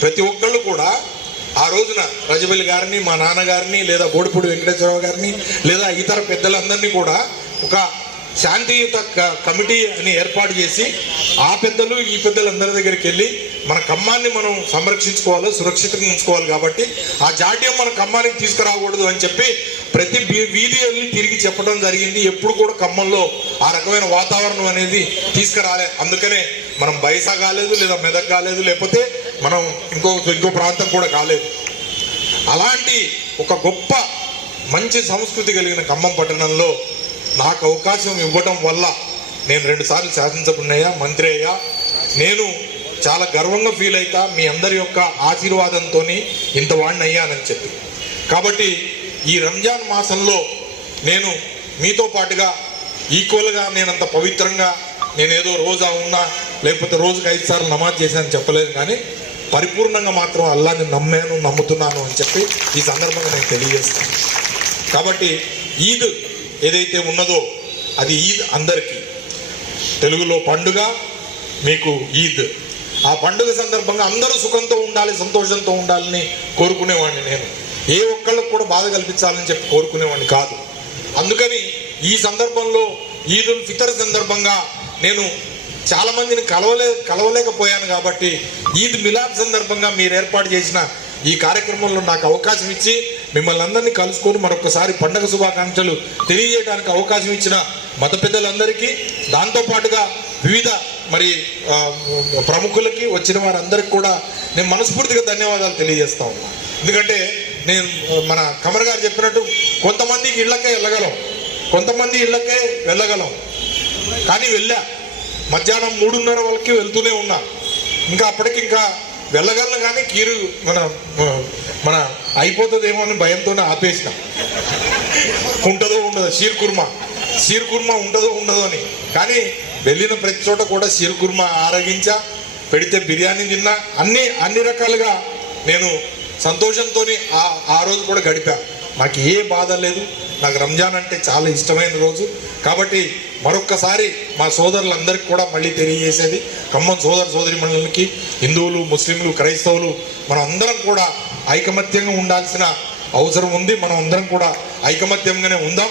ప్రతి ఒక్కళ్ళు కూడా ఆ రోజున రజబెల్లి గారిని, మా నాన్నగారిని, లేదా బోడిపూడి వెంకటేశ్వరరావు గారిని, లేదా ఇతర పెద్దలందరినీ కూడా ఒక శాంతియుత కమిటీ అని ఏర్పాటు చేసి ఆ పెద్దలు ఈ పెద్దలందరి దగ్గరికి వెళ్ళి మన ఖమ్మాన్ని మనం సంరక్షించుకోవాలి, సురక్షితంగా ఉంచుకోవాలి. కాబట్టి ఆ జాడ్యం మన ఖమ్మానికి తీసుకురాకూడదు అని చెప్పి ప్రతి వీధి వెళ్ళి తిరిగి చెప్పడం జరిగింది. ఎప్పుడు కూడా ఖమ్మంలో ఆ రకమైన వాతావరణం అనేది తీసుకురాలే. అందుకనే మనం బైసా కాలేదు, లేదా మెదక్ కాలేదు, లేకపోతే మనం ఇంకో ప్రాంతం కూడా కాలేదు. అలాంటి ఒక గొప్ప మంచి సంస్కృతి కలిగిన ఖమ్మం పట్టణంలో నాకు అవకాశం ఇవ్వడం వల్ల నేను 2 సార్లు శాసనసభ్యుడినయ్యా, మంత్రి అయ్యా. నేను చాలా గర్వంగా ఫీల్ అవుతా మీ అందరి యొక్క ఆశీర్వాదంతో ఇంత వాడిని అయ్యానని చెప్పి. కాబట్టి ఈ రంజాన్ మాసంలో నేను మీతో పాటుగా ఈక్వల్గా నేనంత పవిత్రంగా నేనేదో రోజా ఉన్నా, లేకపోతే రోజుకి 5 సార్లు నమాజ్ చేశానని చెప్పలేదు, కానీ పరిపూర్ణంగా మాత్రం అల్లాని నమ్మాను, నమ్ముతున్నాను అని చెప్పి ఈ సందర్భంగా నేను తెలియజేస్తాను. కాబట్టి ఈద్ ఏదైతే ఉన్నదో అది ఈద్ అందరికీ. తెలుగులో పండుగ మీకు ఈద్. ఆ పండుగ సందర్భంగా అందరూ సుఖంతో ఉండాలి, సంతోషంతో ఉండాలని కోరుకునేవాడిని. నేను ఏ ఒక్కళ్ళకు కూడా బాధ కల్పించాలని చెప్పి కోరుకునేవాడిని కాదు. అందుకని ఈ సందర్భంలో ఈద్ ఉల్ ఫితర్ సందర్భంగా నేను చాలా మందిని కలవలేకపోయాను. కాబట్టి ఈద్ మిలాద్ సందర్భంగా మీరు ఏర్పాటు చేసిన ఈ కార్యక్రమంలో నాకు అవకాశం ఇచ్చి మిమ్మల్ని అందరినీ కలుసుకొని మరొకసారి పండుగ శుభాకాంక్షలు తెలియజేయడానికి అవకాశం ఇచ్చిన మత పెద్దలందరికీ, దాంతోపాటుగా వివిధ ప్రముఖులకి, వచ్చిన వారందరికీ కూడా నేను మనస్ఫూర్తిగా ధన్యవాదాలు తెలియజేస్తా ఉన్నా. ఎందుకంటే నేను మన కమర్ గారు చెప్పినట్టు కొంతమందికి ఇళ్ళకే వెళ్ళగలం, కొంతమంది ఇళ్ళకే వెళ్ళగలం. కానీ మధ్యాహ్నం 3:30 వరకు వెళ్తూనే ఉన్నా. ఇంకా అప్పటికి ఇంకా వెళ్ళగలను, కానీ కీరు మన అయిపోతుందేమో అని భయంతోనే ఆపేసిన. ఉంటుందో ఉండదో షీర్ కుర్మా ఉంటుందో ఉండదో అని. కానీ వెళ్ళిన ప్రతి చోట కూడా షీర్ కుర్మా ఆరగించా, పెడితే బిర్యానీ తిన్నా, అన్ని రకాలుగా నేను సంతోషంతో ఆ రోజు కూడా గడిపా. నాకు ఏ బాధ లేదు. నాకు రంజాన్ అంటే చాలా ఇష్టమైన రోజు. కాబట్టి మరొక్కసారి మా సోదరులందరికీ కూడా మళ్ళీ తెలియజేసేది, ఖమ్మం సోదరి మండలికి, హిందువులు, ముస్లింలు, క్రైస్తవులు మనం అందరం కూడా ఐకమత్యంగా ఉండాల్సిన అవసరం ఉంది. మనం అందరం కూడా ఐకమత్యంగానే ఉందాం.